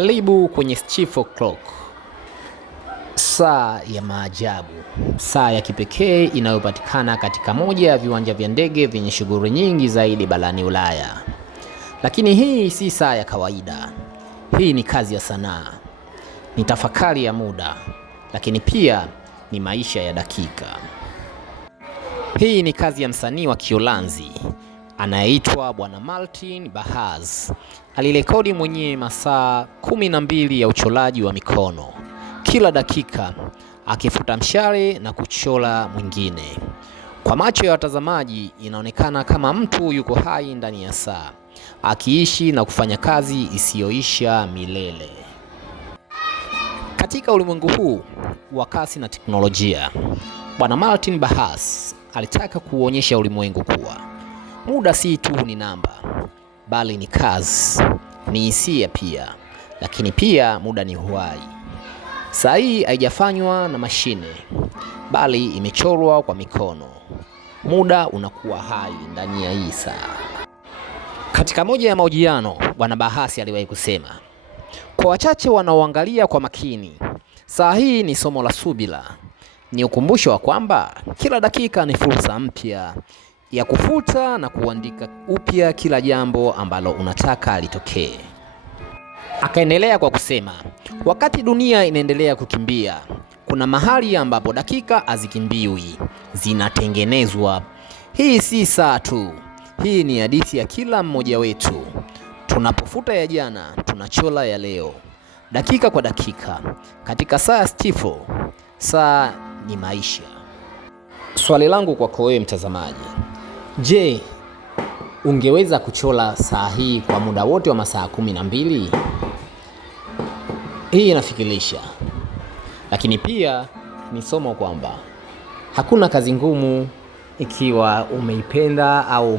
Karibu kwenye Stifel Clock, saa ya maajabu, saa ya kipekee inayopatikana katika moja ya viwanja vya ndege vyenye shughuli nyingi zaidi barani Ulaya. Lakini hii si saa ya kawaida. Hii ni kazi ya sanaa, ni tafakari ya muda, lakini pia ni maisha ya dakika. Hii ni kazi ya msanii wa Kiholanzi anayeitwa Bwana Martin Bahaz. Alirekodi mwenyewe masaa 12 ya uchoraji wa mikono, kila dakika akifuta mshale na kuchora mwingine. Kwa macho ya watazamaji inaonekana kama mtu yuko hai ndani ya saa, akiishi na kufanya kazi isiyoisha milele. Katika ulimwengu huu wa kasi na teknolojia, Bwana Martin Bahaz alitaka kuonyesha ulimwengu kuwa muda si tu ni namba, bali ni kazi, ni hisia pia, lakini pia muda ni uhai. Saa hii haijafanywa na mashine, bali imechorwa kwa mikono. Muda unakuwa hai ndani ya hii saa. Katika moja ya mahojiano, Bwana Bahaz aliwahi kusema, kwa wachache wanaoangalia kwa makini, saa hii ni somo la subira. Ni ukumbusho wa kwamba kila dakika ni fursa mpya ya kufuta na kuandika upya kila jambo ambalo unataka litokee. Akaendelea kwa kusema, wakati dunia inaendelea kukimbia, kuna mahali ambapo dakika hazikimbiwi, zinatengenezwa. Hii si saa tu, hii ni hadithi ya kila mmoja wetu. Tunapofuta ya jana, tunachora ya leo, dakika kwa dakika. Katika saa ya Stifel, saa ni maisha. Swali langu kwako wewe mtazamaji, je, ungeweza kuchora saa hii kwa muda wote wa masaa 12? Hii inafikirisha, lakini pia ni somo kwamba hakuna kazi ngumu ikiwa umeipenda au